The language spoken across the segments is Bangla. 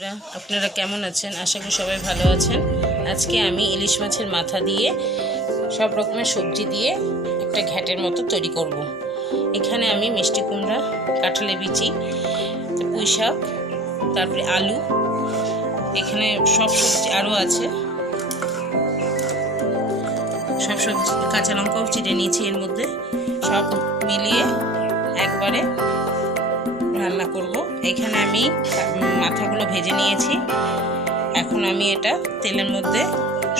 বন্ধুরা, আপনারা কেমন আছেন? আশা করি সবাই ভালো আছেন। আজকে আমি ইলিশ মাছের মাথা দিয়ে সব রকমের সবজি দিয়ে একটা ঘ্যাটের মতো তৈরি করব। এখানে আমি মিষ্টি কুমড়া, কাঁঠালের বিচি, পুঁই শাক, তারপরে আলু, এখানে সব সবজি আরও আছে, সব সবজি, কাঁচা লঙ্কাও চিড়ে নিয়েছি এর মধ্যে, সব মিলিয়ে একবারে রান্না করব। এখানে আমি মাথাগুলো ভেজে নিয়েছি। এখন আমি এটা তেলের মধ্যে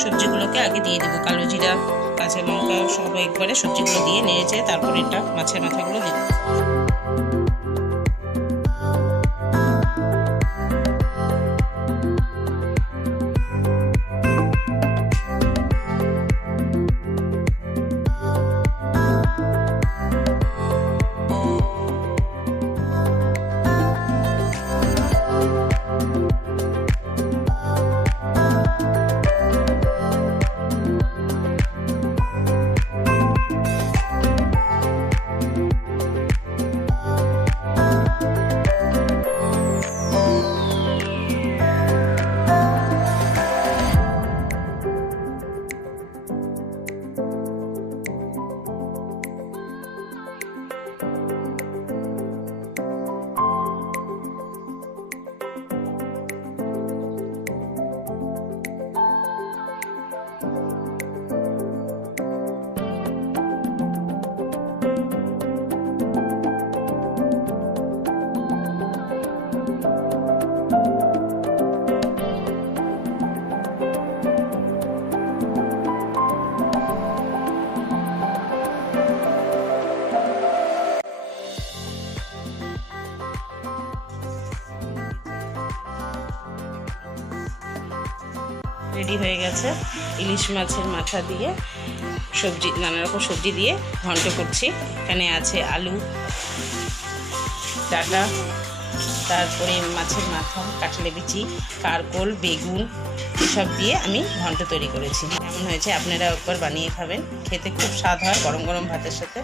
সবজিগুলোকে আগে দিয়ে দেবো, কালো জিরা, কাঁচা লঙ্কা সব একবারে সবজিগুলো দিয়ে নেড়েছে, তারপর এটা মাছের মাথাগুলো দেবো। রেডি হয়ে গেছে ইলিশ মাছের মাথা দিয়ে সবজি, নানা রকম সবজি দিয়ে ঘন্ট করছি। এখানে আছে আলু, ডাটা, তারপরে মাছের মাথা, কাঁঠালের বিচি, কারকোল, বেগুন সব দিয়ে আমি ঘন্ট তৈরি করেছি। কেমন হয়েছে আপনারা একবার বানিয়ে খাবেন, খেতে খুব স্বাদ হয় গরম গরম ভাতের সাথে।